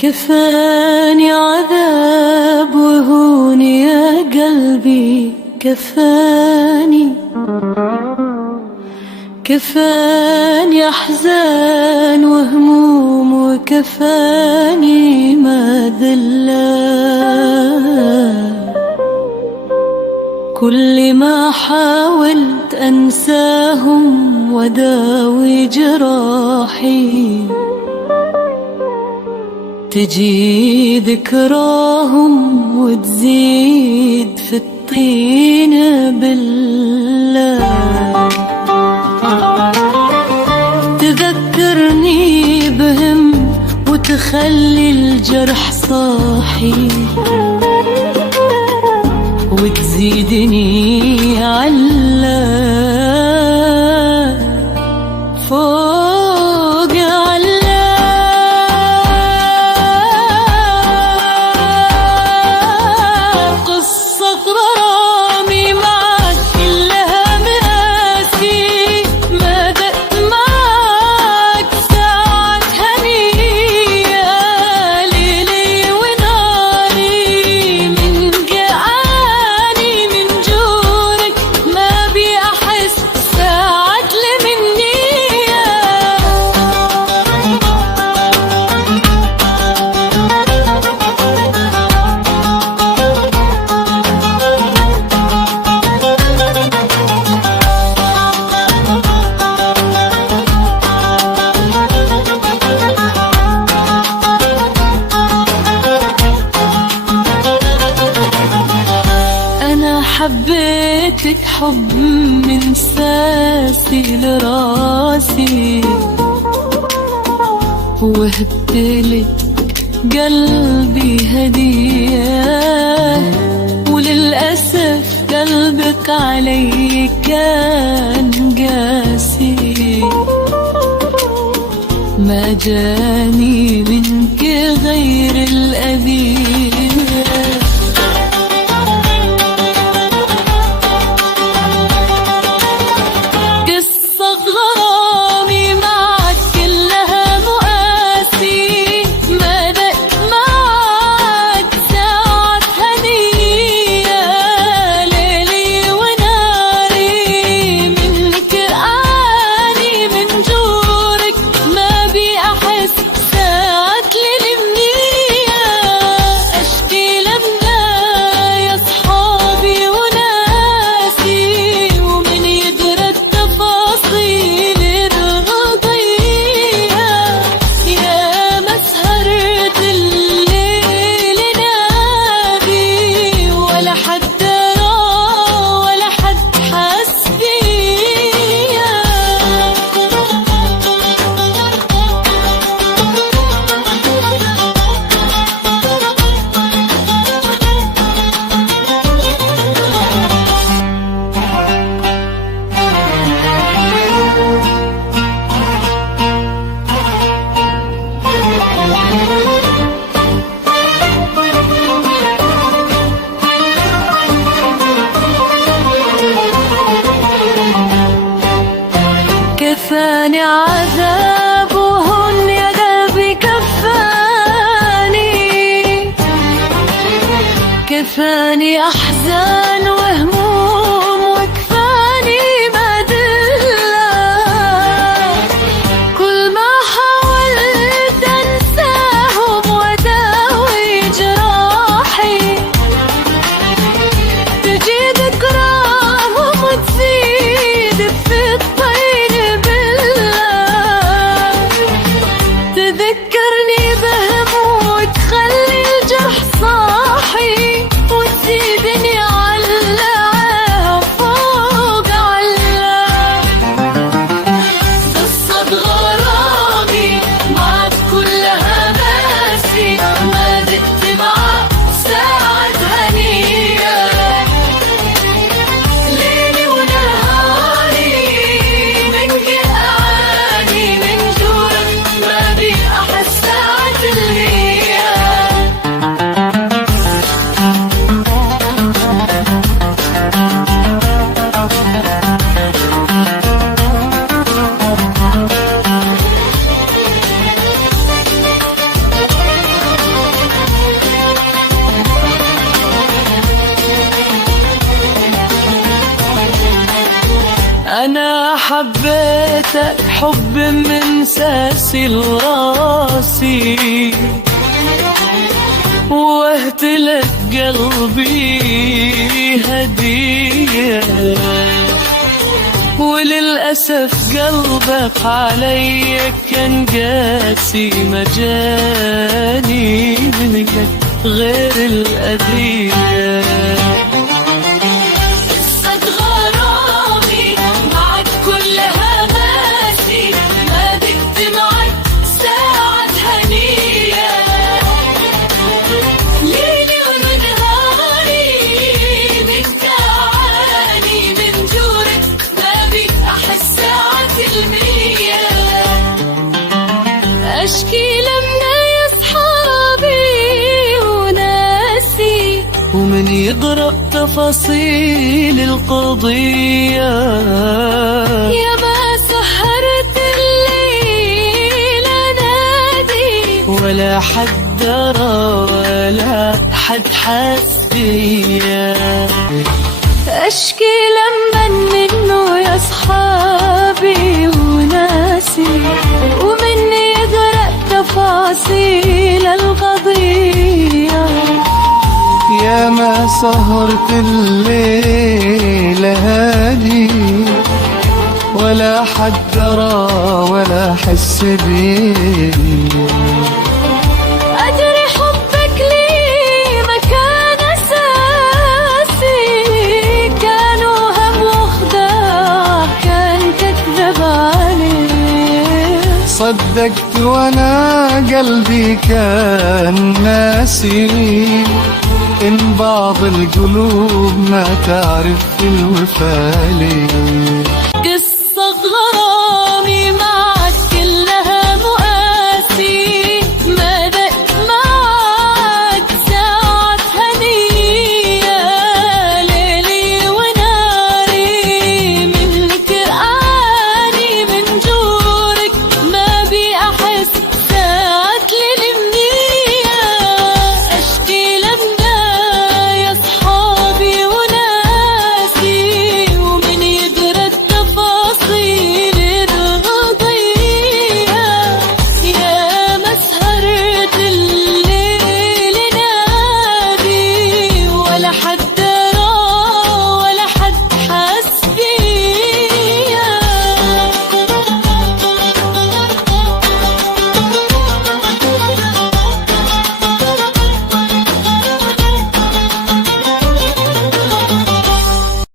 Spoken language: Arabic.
كفاني عذاب وهون يا قلبي، كفاني كفاني أحزان وهموم، وكفاني مذلات. كل ما حاولت أنساهم وداوي جراحي، تجي ذكراهم وتزيد في الطين بالله. تذكرني بهم وتخلي الجرح صاحي، وتزيدني علا فوق علا. قصة غرامي معك كلها مآسي، ما دقت معك ساعة هنية، ليلي وناري من جوعاني من جورك، ما بي أحس ساعة لمنية. أنا حبيتك حب من ساسي لراسي، وهبتلك قلبي هدية، وللأسف قلبك علي كان قاسي، ما جاني منك غير الأذية. قصة غرامي معك كلها مآسي، ما دقت معك ساعة هنية، ليلي وناري منك أعاني من جورك، ما بي أحس ساعة للمنية. أشكي لمنا يا صحابي وناسي، ومن يدرى التفاصيل الرضية، يا مسهرة الليل نادي، ولا حد درى ولا حد حس بيا. كفاني عذاب وهن يا قلبي، كفاني كفاني أحزان وهموم، وكفاني مذلات. كل ما حاولت أنساهم وداوي جراحي، تجي ذكراهم وتزيد في الطين بالله. تذكرني بهم وتخلي الجرح صاحي، وتزيدني علا فوق علا. قصة غرامي معك كلها مآسي، ما دقت معك ساعة هنية، ليلي ونهاري من جوعاني من جورك، ما بي أحس ساعة اللي حبيتك حب من ساسي لراسي، وهتلك قلبي هدية، وللأسف قلبك علي كان قاسي، مجاني منك غير الأذية. قصة غرامي معك كلها ماسي، ما دقت معك ساعة هنية، ليلي ونهاري منك أعاني، من جورك ما بك أحس ساعة المية. أشكي لمنا يا صحابي وناسي، ومن يقرأ تفاصيل القضية، يا ما سهرت الليل أنادي، ولا حد درى ولا حد حس بيا. أشكي لما منه يا صحابي وناسي، ومن يقرأ تفاصيل القضية، يا ما سهرت الليل هادي، ولا حد درى ولا حس بي. أدري حبك لي مكان أساسي، كان وهم وخداع، كان كذب عليه. صدقت وانا قلبي كان ناسي، إن بعض القلوب ما تعرف الوفا ليه.